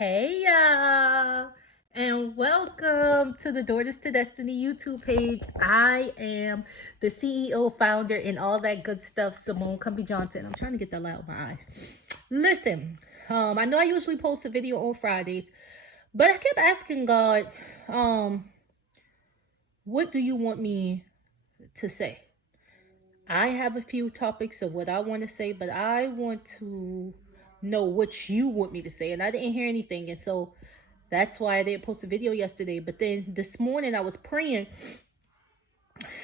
Hey y'all, and welcome to the Daughters to Destiny YouTube page. I am the CEO, founder, and all that good stuff, Simone Cumbie Johnson. I'm trying to get that light out my eye. Listen, I know I usually post a video on Fridays, but I kept asking God, um, what do you want me to say? I have a few topics of what I want to say, but I want to know what you want me to say. And I didn't hear anything. And so that's why I didn't post a video yesterday. But then this morning I was praying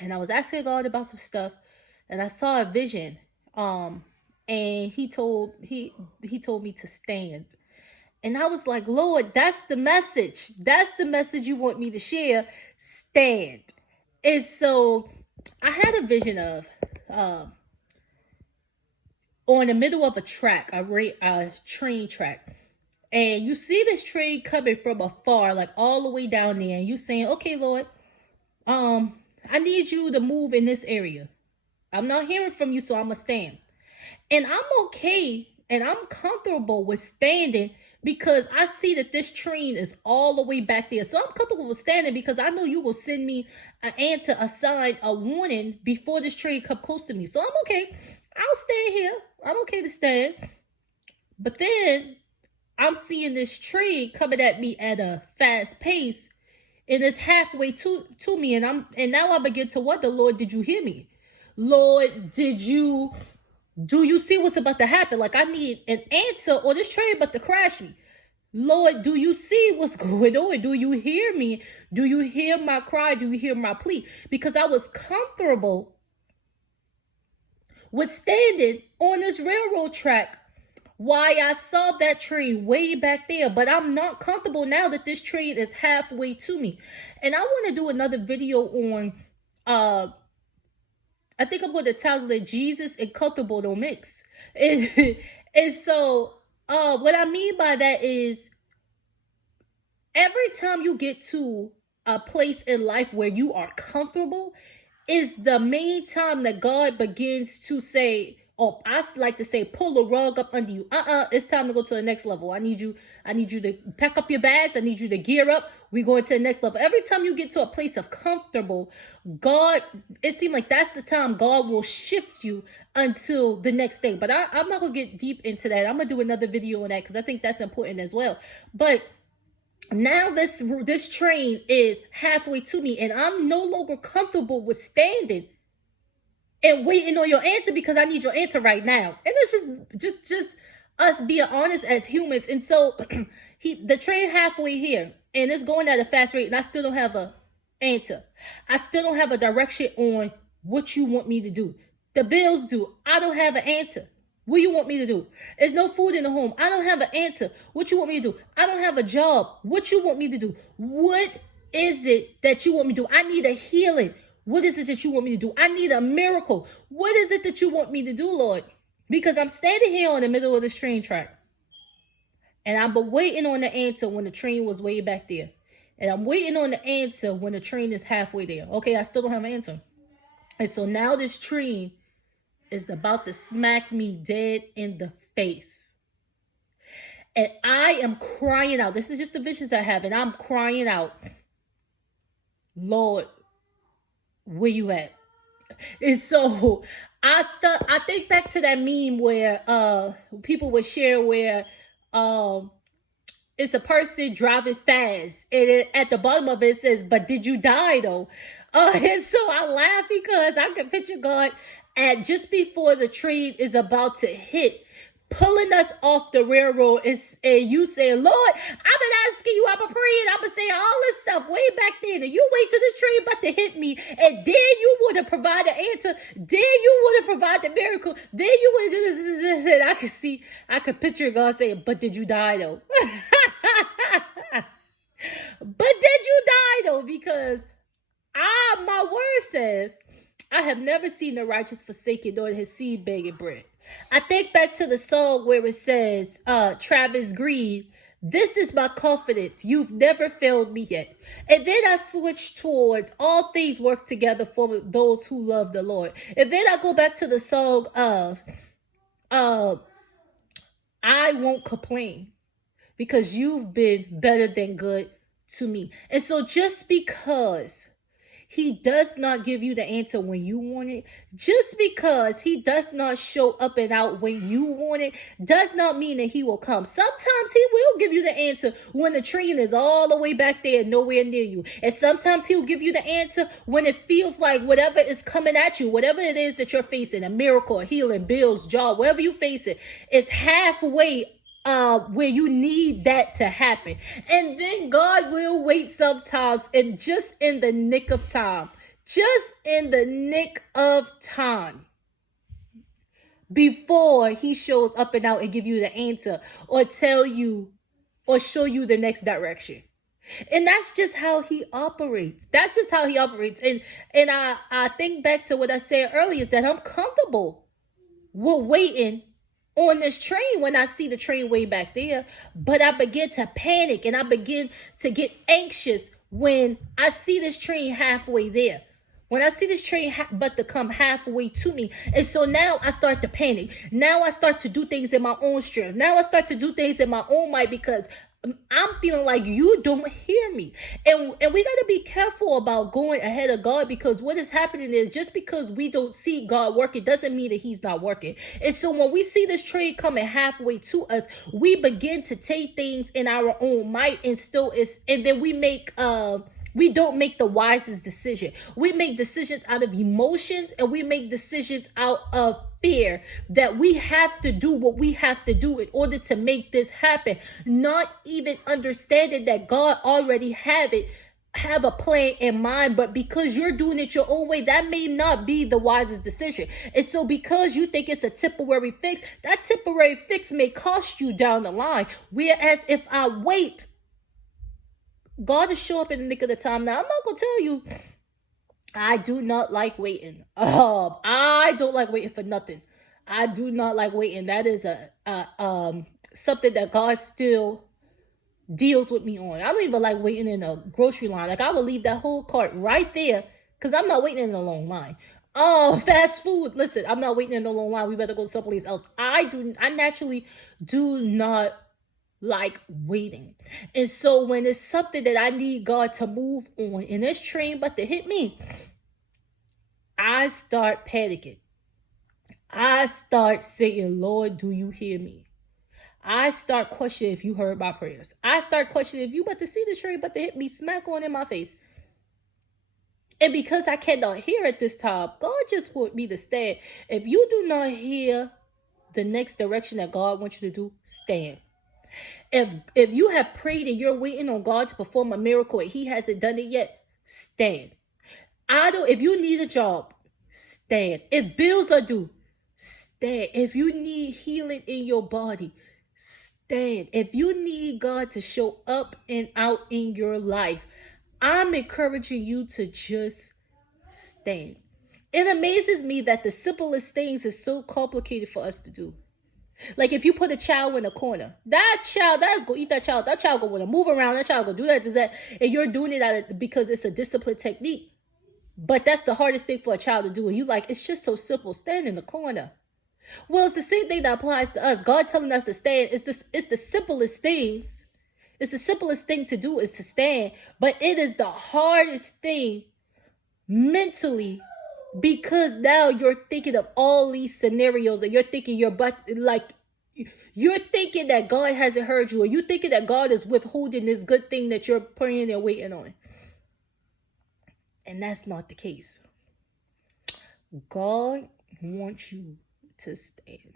and I was asking God about some stuff and I saw a vision. And he told me to stand. And I was like, Lord, that's the message. That's the message you want me to share. Stand. And so I had a vision of um on the middle of a track, a train track. And you see this train coming from afar, like all the way down there, and you saying, okay, Lord, I need you to move in this area. I'm not hearing from you, so I'm gonna stand. And I'm okay and I'm comfortable with standing because I see that this train is all the way back there. So I'm comfortable with standing because I know you will send me an answer, a sign, a warning before this train come close to me. So I'm okay. I'll stand here. I'm okay to stand. But then I'm seeing this train coming at me at a fast pace and it's halfway to me and now I begin to wonder, Lord, did you hear me? Lord, do you see what's about to happen? Like, I need an answer or this train about to crash me. Lord, do you see what's going on? Do you hear me? Do you hear my cry? Do you hear my plea? Because I was comfortable with standing on this railroad track why I saw that train way back there, but I'm not comfortable now that this train is halfway to me. And I want to do another video on uh I think I'm going to title it Jesus and Comfortable Don't Mix. And, and so what I mean by that is every time you get to a place in life where you are comfortable is the main time that God begins to say, oh, I like to say, pull a rug up under you. It's time to go to the next level. I need you to pack up your bags. I need you to gear up. We going to the next level. Every time you get to a place of comfortable, God, it seems like that's the time God will shift you until the next thing. But I'm not gonna get deep into that. I'm gonna do another video on that because I think that's important as well. But now this train is halfway to me and I'm no longer comfortable with standing and waiting on your answer because I need your answer right now. And it's just us being honest as humans. And so the train halfway here and it's going at a fast rate and I still don't have a answer. I still don't have a direction on what you want me to do. The bills due. I don't have an answer. What you want me to do? There's no food in the home. I don't have an answer. What you want me to do? I don't have a job. What you want me to do? What is it that you want me to do? I need a healing. What is it that you want me to do? I need a miracle. What is it that you want me to do, Lord? Because I'm standing here in the middle of this train track. And I've been waiting on the answer when the train was way back there. And I'm waiting on the answer when the train is halfway there. Okay, I still don't have an answer. And so now this train is about to smack me dead in the face. And I am crying out. This is just the visions that I have. And I'm crying out, Lord, where you at? And so I think back to that meme where people would share where um it's a person driving fast and at the bottom of it says, but did you die though? And so I laugh because I can picture God at just before the train is about to hit, pulling us off the railroad and you saying, Lord, I've been asking you, I've been praying, I've been saying all this stuff way back then, and you wait till this train about to hit me, and then you would have provided the answer, then you would have provided the miracle, then you would have do this, and I could picture God saying, but did you die though? But did you die though? Because my word says, I have never seen the righteous forsaken nor his seed begging bread. I think back to the song where it says, Travis Green, this is my confidence. You've never failed me yet. And then I switch towards all things work together for those who love the Lord. And then I go back to the song of I won't complain. because you've been better than good to me. And so just because he does not give you the answer when you want it, just because he does not show up and out when you want it, does not mean that he will come. Sometimes he will give you the answer when the train is all the way back there, nowhere near you. And sometimes he'll give you the answer when it feels like whatever is coming at you, whatever it is that you're facing, a miracle, a healing, bills, job, wherever you face it, is halfway where you need that to happen. And then God will wait sometimes, and just in the nick of time, just in the nick of time, before he shows up and out and give you the answer or tell you or show you the next direction. And that's just how he operates. That's just how he operates. And I think back to what I said earlier, is that I'm comfortable with waiting on this train when I see the train way back there, but I begin to panic and I begin to get anxious when I see this train halfway there. When I see this train but to come halfway to me. And so now I start to panic. Now I start to do things in my own strength. Now I start to do things in my own might because I'm feeling like you don't hear me. And we got to be careful about going ahead of God, because what is happening is, just because we don't see God working doesn't mean that he's not working. And so when we see this train coming halfway to us, we begin to take things in our own might, and then we don't make the wisest decision. We make decisions out of emotions, and we make decisions out of fear that we have to do what we have to do in order to make this happen, not even understanding that God already have a plan in mind, but because you're doing it your own way, that may not be the wisest decision. And so because you think it's a temporary fix, that temporary fix may cost you down the line. Whereas if I wait, God will show up in the nick of the time. Now, I'm not going to tell you, I do not like waiting. I don't like waiting for nothing. I do not like waiting. That is something that God still deals with me on. I don't even like waiting in a grocery line. Like, I would leave that whole cart right there because I'm not waiting in a long line. Fast food. Listen, I'm not waiting in a long line. We better go someplace else. I naturally do not like waiting. And so when it's something that I need God to move on and this train but to hit me, I start panicking. I start saying, Lord, do you hear me? I start questioning if you heard my prayers. I start questioning if you but to see the train but to hit me smack on in my face. And because I cannot hear at this time, God just want me to stand. If you do not hear the next direction that God wants you to do, stand. If you have prayed and you're waiting on God to perform a miracle and he hasn't done it yet, stand. If you need a job, stand. If bills are due, stand. If you need healing in your body, stand. If you need God to show up and out in your life, I'm encouraging you to just stand. It amazes me that the simplest things is so complicated for us to do. Like, if you put a child in a corner, that child that's gonna eat that child. That child gonna want to move around. That child gonna do that, and you're doing it because it's a disciplined technique. But that's the hardest thing for a child to do. And you like, it's just so simple. Stand in the corner. Well, it's the same thing that applies to us. God telling us to stand. It's the simplest things. It's the simplest thing to do is to stand. But it is the hardest thing mentally, because now you're thinking of all these scenarios and you're thinking you're thinking that God hasn't heard you, or you're thinking that God is withholding this good thing that you're praying and waiting on. And that's not the case. God wants you to stand.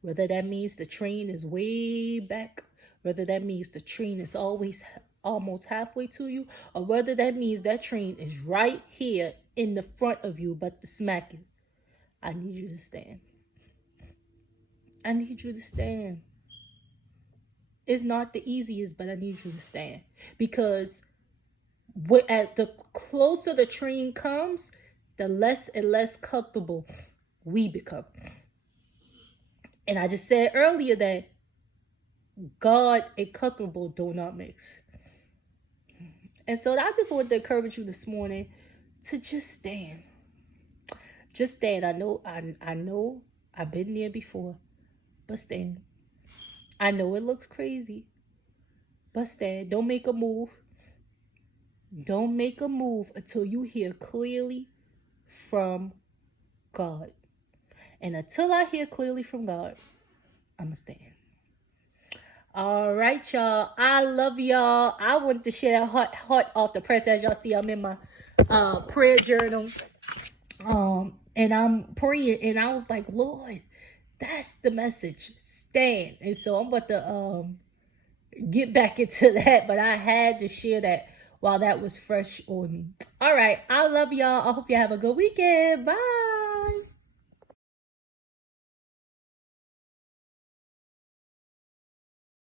Whether that means the train is way back, whether that means the train is almost halfway to you, or whether that means that train is right here in the front of you, but to smack you, I need you to stand. I need you to stand. It's not the easiest, but I need you to stand. Because the closer the train comes, the less and less comfortable we become. And I just said earlier that God and comfortable do not mix. And so I just want to encourage you this morning to just stand. Just stand. I know I've been there before, but stand. I know it looks crazy, but stand. Don't make a move. Don't make a move until you hear clearly from God. And until I hear clearly from God, I'ma stand. All right, y'all. I love y'all. I wanted to share that heart off the press. As y'all see, I'm in my prayer journal. And I'm praying, and I was like, Lord, that's the message. Stand. And so I'm about to get back into that, but I had to share that while that was fresh on me. All right. I love y'all. I hope you have a good weekend. Bye.